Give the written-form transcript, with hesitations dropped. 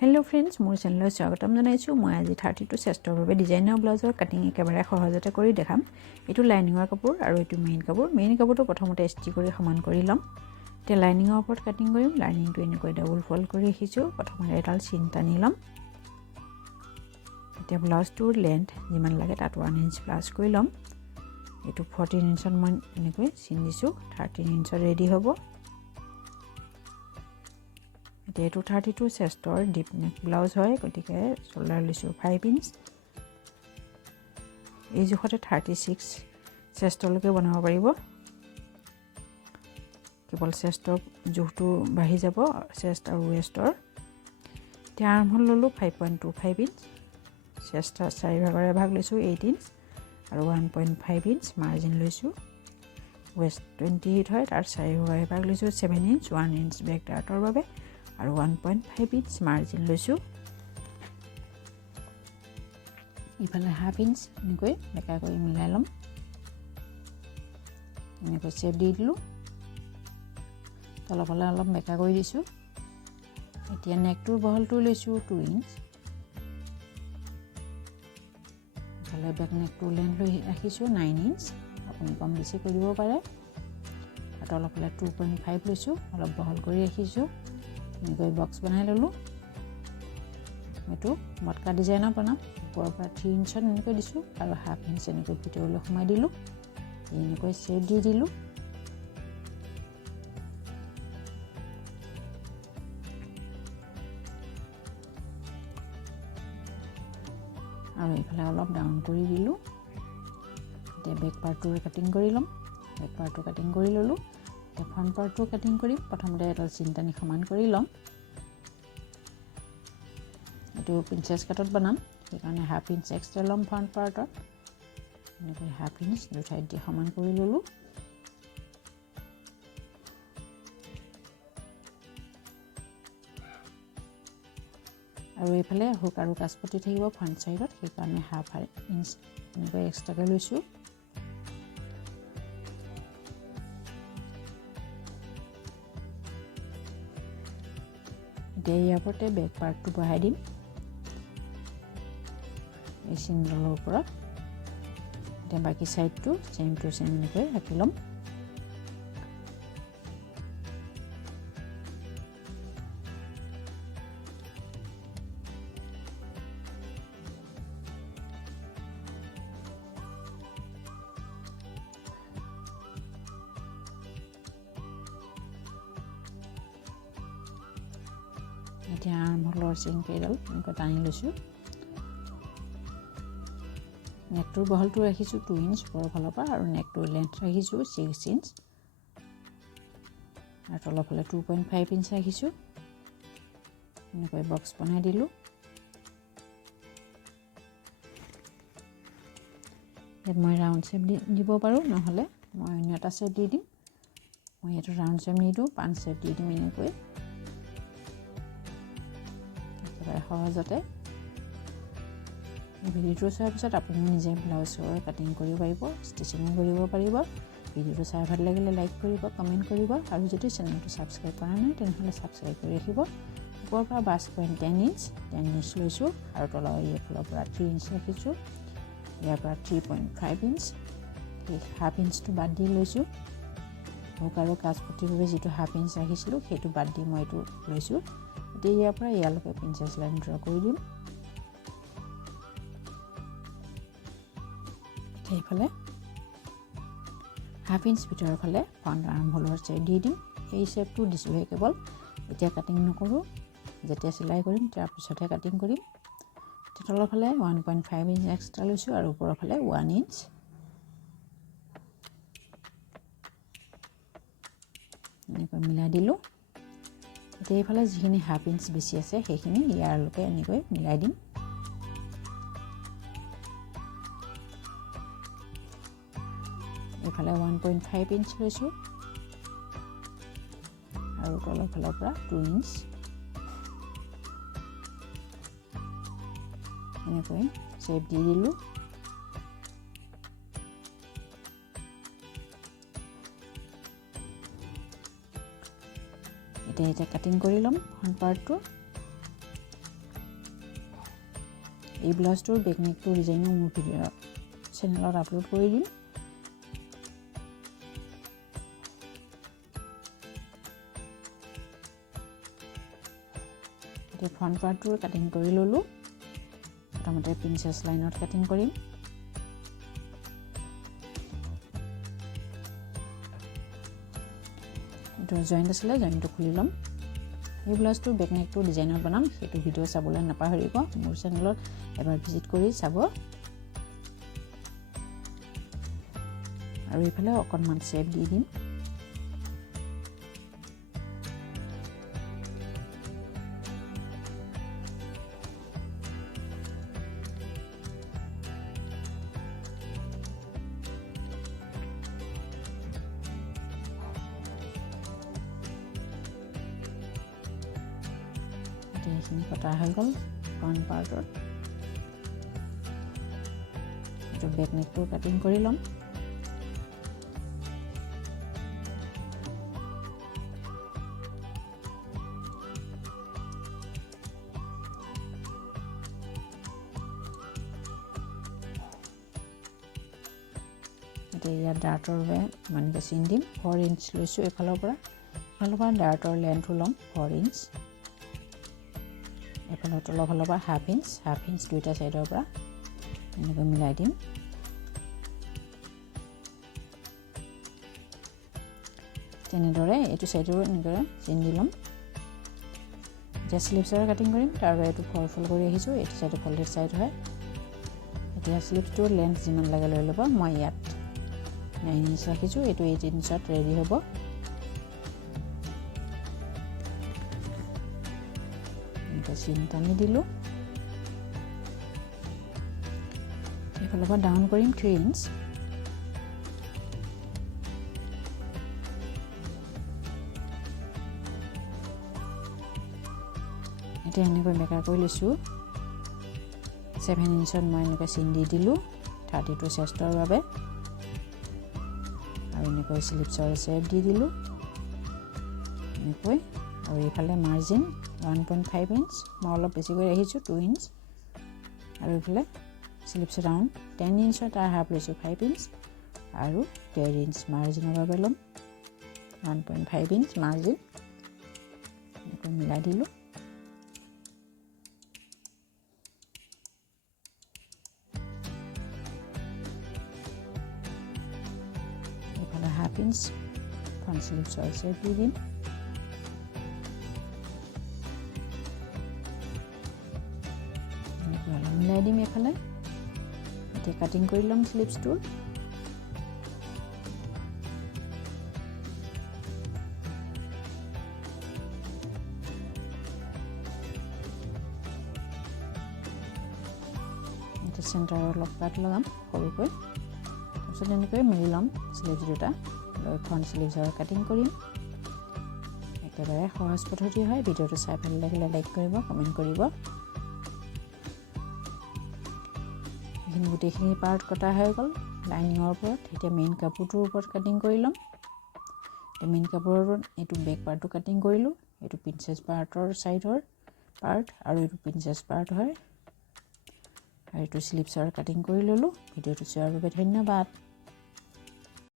Hello friends मोर channel स्वागतम जनाइछु মই আজি 32 চেষ্টৰ বাবে ডিজাইনাৰ ব্লাউজৰ কাটিং একেবাৰে সহজতে কৰি দেখাম এটো লাইনিংৰ কাপোৰ আৰু এটো মেইন কাপোৰটো প্ৰথমতে ষ্টিচ কৰি সমান কৰি লম তে লাইনিংৰ ওপৰত কাটিং কৰিম লাইনিংটো এনেকৈ ডাবল ফল্ড কৰি ৰাখিছো প্ৰথমতে এডাল চিন টানি লম এতিয়া ব্লাউজটোৰ লেন্থ যিমান লাগে তাত 1 ইঞ্চ প্লাস কৰি লম এটো 14 ইঞ্চত মই এনেকৈ চিন দিছো 13 ইঞ্চত ৰেডি হ'ব এটো 32 চেষ্টৰ ডিপ নেক ব্লাউজ হয় গতিকে শোল্ডাৰ লিছো 5 ইঞ্চ এই জোখতে 36 চেষ্টলৈকে বনাব পাৰিব কেৱল চেষ্টৰ জোখটো বাঢ়ি যাব চেষ্ট আৰু ৱেষ্টৰ এতিয়া আৰ্মহোল ললো 5.25 ইঞ্চ চেষ্টৰ চাৰি ভাগৰে ভাগ লৈছো 8 ইঞ্চ আৰু 1.5 ইঞ্চ মাৰ্জিন লৈছো ৱেষ্ট 28 হয় তাৰ চাৰি ভাগৰে ভাগ লৈছো 7 ইঞ্চ 1 ইঞ্চ বেক ডাৰ্টৰ বাবে আৰু 1.5 ইঞ্চ মাৰ্জিন লৈছো ইফালে হাফ ইঞ্চ এনেকৈ বেকা কৰি মিলাই লম এনেকৈ চেপ দি দিলো তলফালে অলপ বেকা কৰি দিছো এতিয়া নেকটোৰ বহলটো লৈছো 2 ইঞ্চ ইফালে বেক নেকটোৰ লেন্থ লৈ ৰাখিছো 9 ইঞ্চ আপুনি কম বেছি কৰিব পাৰে আৰু তলফালে 2.5 লৈছো অলপ বহল কৰি ৰাখিছো এনেকৈ বক্স বনাই ললো এটো মটকা ডিজাইনৰ বনাম ওপৰৰ পৰা 3 ইঞ্চত এনেকৈ দিছো আৰু হাফ ইঞ্চ এনেকৈ ভিতৰলৈ সোমাই দিলো এনেকৈ চেপ দি দিলো আৰু এইফালে অলপ ডাউন কৰি দিলো এতিয়া বেক পাৰ্টটো কাটিং কৰি লম বেক পাৰ্টটো কাটিং কৰি ললো ফ্ৰন্ট পাৰ্টটো কাটিং কৰি প্ৰথমতে এডাল চিনটানি সমান কৰি লম এটো প্ৰিন্সেছ কাটত বনাম সেইকাৰণে হাফ ইঞ্চ এক্সট্ৰা লম ফ্ৰন্ট পাৰ্টত এনেকৈ হাফ ইঞ্চ দুঠাইত দি সমান কৰি ললো আৰু এইফালে হুক আৰু কাচপটি থাকিব ফ্ৰন্ট সাইডত সেইকাৰণে হাফ ইঞ্চ এনেকৈ এক্সট্ৰাকে লৈছো ইয়াৰ ওপৰতে বেক পাৰ্টটো বহাই দিম এই চিনডালৰ ওপৰত এতিয়া বাকি সাইডটো চেম টু চেম এনেকৈ ৰাখি লম এতিয়া আৰ্মহোলৰ চেইন কেইডাল এনেকৈ টানি লৈছো নেকটোৰ বহলটো ৰাখিছো 2 ইঞ্চ ওপৰৰ ফালৰ পৰা আৰু নেকটোৰ লেন্থ ৰাখিছো 6 ইঞ্চ আৰু তলফালে 2.5 ইঞ্চ ৰাখিছো এনেকৈ বক্স বনাই দিলো ইয়াত মই ৰাউণ্ড শেপ দিব পাৰো নহলে মই অন্য এটা শেপ দি দিম মই এটা ৰাউণ্ড শেপ নিদো পান শেপ দি দিম এনেকৈ সহজতে ভিডিওটো চোৱাৰ পিছত আপুনি নিজে ব্লাউজৰ কাটিং কৰিব পাৰিব ষ্টিচিং কৰিব পাৰিব ভিডিওটো চাই ভাল লাগিলে লাইক কৰিব কমেন্ট কৰিব আৰু যদি চেনেলটো সাবস্ক্ৰাইব কৰা নাই তেনহলে সাবস্ক্ৰাইব কৰি ৰাখিব ওপৰৰ পৰা 10 ইঞ্চ লৈছো আৰু তলৰ ফালৰ পৰা 3 ইঞ্চ ৰাখিছো ইয়াৰ পৰা 3.5 ইঞ্চ এই হাফ ইঞ্চটো বাদ দি লৈছো হুক আৰু কাচপটিৰ বাবে যিটো হাফ ইঞ্চ ৰাখিছিলো সেইটো বাদ দি মই এইটো লৈছো ইয়াৰ পৰা ইয়ালৈকে প্ৰিন্সেছ লাইন ড্ৰ কৰি দিম এইফালে হাফ ইঞ্চ ভিতৰৰ ফালে ফ্ৰন্ট আৰ্মহোলৰ চেপ দি দিম এই চেপটো দিছোহে কেৱল এতিয়া কাটিং নকৰো যেতিয়া চিলাই কৰিম তাৰ পিছতহে কাটিং কৰিম তলৰ ফালে 1.5 ইঞ্চ এক্সট্ৰা লৈছো আৰু ওপৰৰ ফালে 1 ইঞ্চ এনেকৈ মিলাই দিলো এতিয়া এইফালে যিখিনি হাফ ইঞ্চ বেছি আছে সেইখিনি ইয়াৰলৈকে এনেকৈ মিলাই দিম এইফালে 1.5 ইঞ্চ লৈছো আৰু তলৰ ফালৰ পৰা 2 ইঞ্চ এনেকৈ চেপ দি দিলো এটা কাটিং কৰি লম ফ্ৰন্ট পাৰ্টটো এই ব্লাউজটোৰ বেক নেকটো ডিজাইনো মোৰ ভিডিঅ' চেনেলত আপলোড কৰি দিম। এতিয়া ফ্ৰণ্ট পাৰ্টটোৰ কাটিং কৰি ল'লোঁ। প্ৰথমতে প্ৰিন্সেছ লাইনত কাটিং কৰিম। এইটো জইণ্ট আছিলে, জইণ্টটো খুলি ল'ম। এই ব্লাউজটোৰ বেক নেকটো ডিজাইনত বনাম, সেইটো ভিডিঅ' চাবলৈ নাপাহৰিব। মোৰ চেনেলত এবাৰ ভিজিট কৰি চাব। আৰু এইফালে অকণমান শ্বেপ দি দিম। এইখিনি কটা হৈ গ'ল ফ্ৰণ্ট পাৰ্টৰ। এইটো বেক নেকটো কাটিং কৰি ল'ম। এতিয়া ইয়াত ডাৰ্টৰ বাবে মানে চিন দিম। 4 ইঞ্চ লৈছোঁ এফালৰ পৰা ডাৰ্টৰ লেন্থটো ল'ম 4 ইঞ্চ। এফালৰ তলৰ ফালৰ পৰা হাফ ইঞ্চ দুইটা চাইডৰ পৰা এনেকৈ মিলাই দিম। তেনেদৰে এইটো চাইডৰো এনেকৈ চিন দি ল'ম। এতিয়া স্লিভছৰ কাটিং কৰিম। তাৰ বাবে এইটো ফল্ড কৰি আহিছোঁ। এইটো চাইডে ফল্ডেড চাইড হয়। এতিয়া স্লিভছটোৰ লেন্থ যিমান লাগে লৈ ল'ব। মই ইয়াত 9 ইঞ্চ ৰাখিছোঁ। এইটো 8 ইঞ্চত ৰেডি হ'ব। চিন টানি দিলোঁ। এইফালৰ পৰা ডাউন কৰিম 3 ইঞ্চ। এতিয়া এনেকৈ বেকা কৰি লৈছোঁ। 7 ইঞ্চত মই এনেকৈ চিন দি দিলোঁ 32 চেষ্টৰ বাবে। আৰু এনেকৈ স্লিভছৰ শ্বেপ দি দিলোঁ এনেকৈ। আৰু এইফালে মাৰ্জিন 1.5 ইঞ্চ, মই অলপ বেছিকৈ ৰাখিছোঁ 2 ইঞ্চ। আৰু এইফালে স্লিভছ ৰাউণ্ড 10 ইঞ্চৰ তাৰ হাফ লৈছোঁ 5 ইঞ্চ। আৰু 1.5 ইঞ্চ মাৰ্জিনৰ বাবে ল'ম 1.5 ইঞ্চ মাৰ্জিন এনেকৈ মিলাই দিলোঁ। এইফালে হাফ ইঞ্চ ফ্ৰণ্ট স্লিভছৰ শ্বেপ দি দিম। মিলাই দিম এইফালে। এতিয়া কাটিং কৰি ল'ম স্লিভছটোৰ। এতিয়া চেণ্টাৰৰ অলপ কাট লগাম সৰুকৈ। তাৰপিছত এনেকৈ মিলি ল'ম স্লিভছ দুটা। ফ্ৰণ্ট স্লিভছৰ কাটিং কৰিম। একেবাৰে সহজ পদ্ধতি হয়। ভিডিঅ'টো চাই ভাল লাগিলে লাইক কৰিব, কমেণ্ট কৰিব। গোটেইখিনি পাৰ্ট কটা হৈ গ'ল লাইনিঙৰ ওপৰত। এতিয়া মেইন কাপোৰটোৰ ওপৰত কাটিং কৰি ল'ম। এতিয়া মেইন কাপোৰৰ এইটো বেক পাৰ্টটো কাটিং কৰিলোঁ। এইটো প্ৰিন্সেছ পাৰ্টৰ চাইডৰ পাৰ্ট আৰু এইটো প্ৰিন্সেছ পাৰ্ট হয়। আৰু এইটো স্লিভছৰ কাটিং কৰি ল'লোঁ। ভিডিঅ'টো চোৱাৰ বাবে ধন্যবাদ।